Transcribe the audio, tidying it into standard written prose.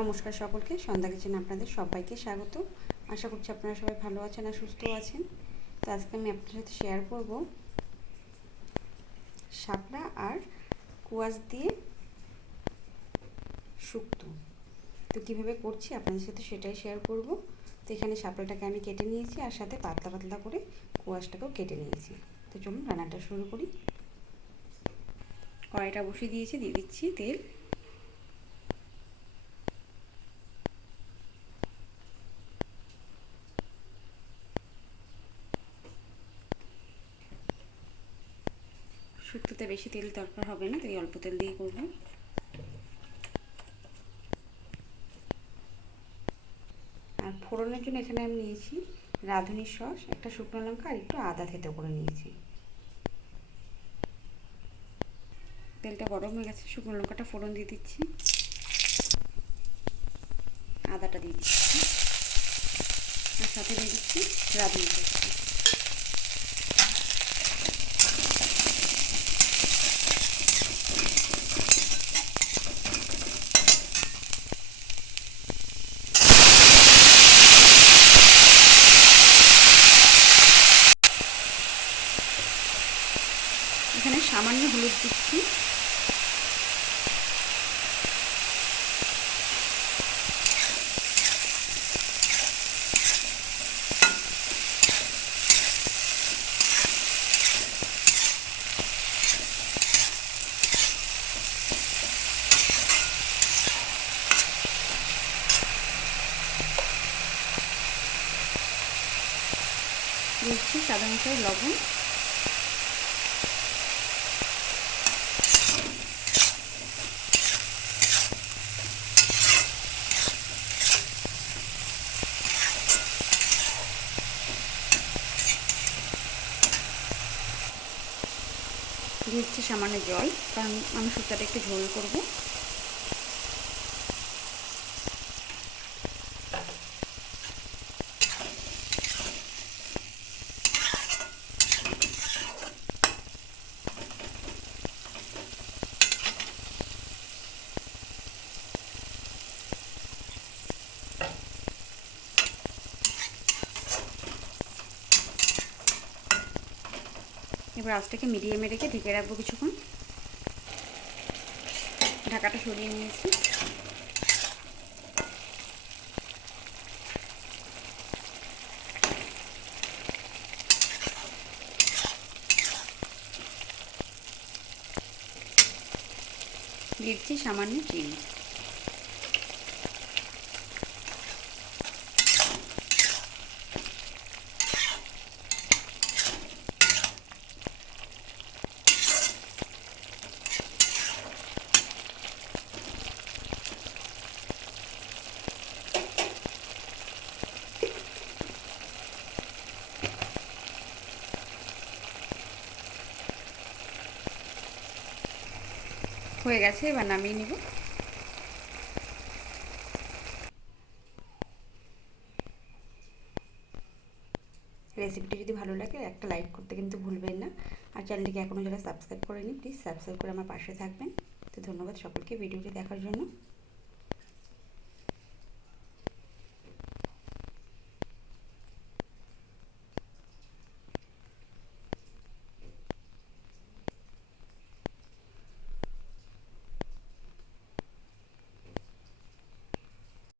নমস্কার সকলকে, সন্ধ্যা কিচেনে আপনাদের সবাইকে স্বাগত। আশা করছি আপনারা সবাই ভালো আছেন আর সুস্থ আছেন। তো আজকে আমি আপনাদের সাথে শেয়ার করব শাপলা আর কুয়াশ দিয়ে শুক্তো। তো কীভাবে করছি আপনাদের সাথে সেটাই শেয়ার করব। তো এখানে শাপলাটাকে আমি কেটে নিয়েছি আর সাথে পাতলা পাতলা করে কুয়াশটাকেও কেটে নিয়েছি। তো চলুন রান্নাটা শুরু করি। কড়াইটা বসিয়ে দিয়েছি, দিয়ে দিচ্ছি তেল। শুক্তোতে বেশি তেল দরকার হবে না, তাই অল্প তেল দিয়ে করব। আর ফোড়নের জন্য এখানে আমি নিয়েছি রাঁধুনি সস, একটা শুকনো লঙ্কা আর একটু আদা থেতো করে নিয়েছি। তেলটা গরম হয়ে গেছে, শুকনো লঙ্কাটা ফোড়ন দিয়ে দিচ্ছি, আদাটা দিয়ে দিচ্ছি আর সাথে দিয়ে দিচ্ছি রাঁধুনি সসটা। এখানে সামান্য হলুদ দিচ্ছি, দিচ্ছি স্বাদ অনুসারে লবণ, দিচ্ছি সামান্য জল, কারণ আমি শুক্তোটা একটু ঝোল করব। এবার আঁচটাকে মিডিয়ামে রেখে ঢেকে রাখবো কিছুক্ষণ। ঢাকাটা সরিয়ে নিয়েছি। দিচ্ছি সামান্য চিনি। হয়ে গেছে, এবার নামিয়ে নেব। রেসিপিটি যদি ভালো লাগে একটা লাইক করতে কিন্তু ভুলবেন না। আর চ্যানেলটিকে এখনও যারা সাবস্ক্রাইব করেনি, প্লিজ সাবস্ক্রাইব করে আমার পাশে থাকবেন। তো ধন্যবাদ সকলকে ভিডিওটি দেখার জন্য।